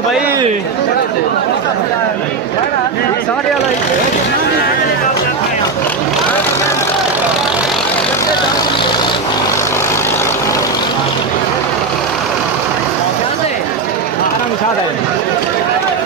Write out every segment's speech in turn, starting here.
भाई साढ़े वाला आराम साथ है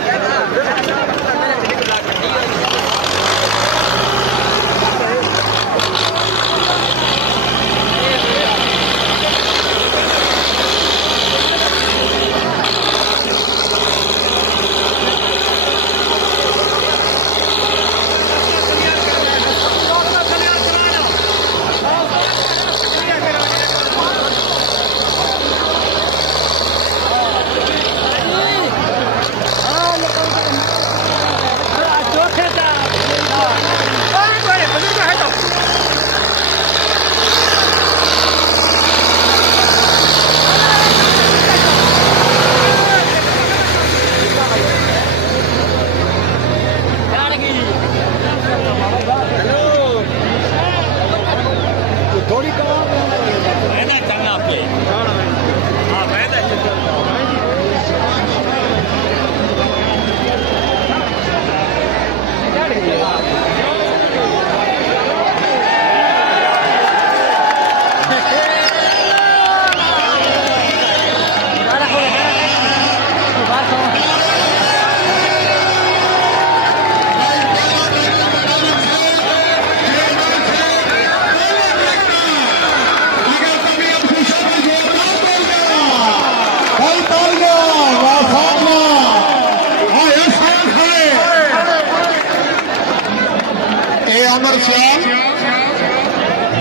अमर श्याम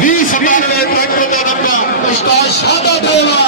2092 ट्रैक्टर का नंबर उसका शादा देवा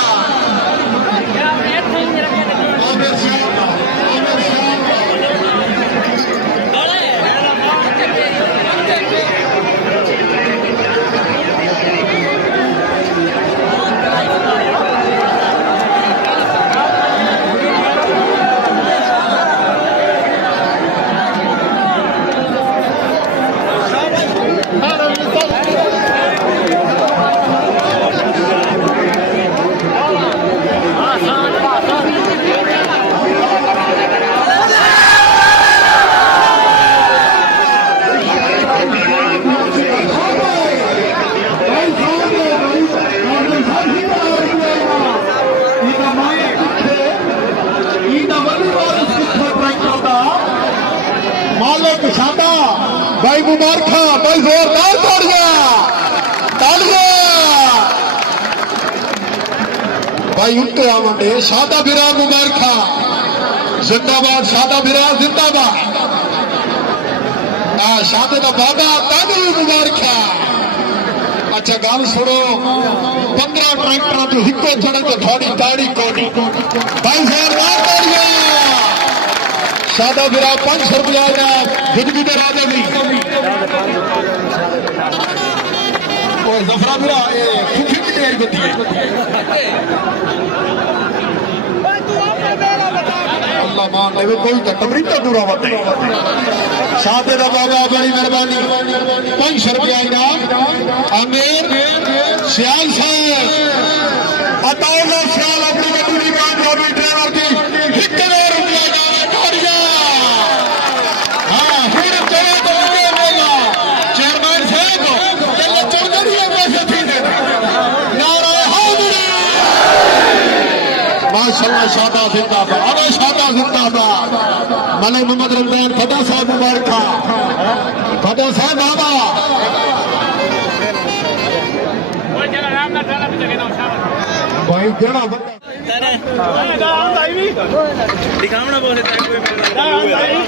शादा भाई मुबारक भाई जोरदार तोड़ गया भाई उनके आवंडे शादा बिरा मुबारक जिंदाबाद शादा बिरा जिंदाबाद शादे का बाबा ताने मुबारक अच्छा गल सुनो 15 ट्रैक्टर तो हिको चढ़े तो थोड़ी ताड़ी कोनी भाई जोरदार तोड़ गया शादा बिरा 500 रुपया जिंदगी के राजा भी जफरा बिरा खुशी की तैयारी होती है अल्लाह मान ले कोई तकबरी तो दूरा मत शादे का बाबा बड़ी मेहरबानी 500 रुपया इनाम आमिर सियाल साहब अताउल्ला सियाल अपनी गड्डी कामयाबी ड्राइवर की माशाअल्लाह शादा जिंदाबाद अबे शादा जिंदाबाद मलिक मोहम्मद रमजान फटा साहब मुबारक फटा साहब बाबा भाई जरा ਦਿਖਾਵਣਾ ਬੋਲੇ ਤਾਂ ਕੋਈ ਜਾਏ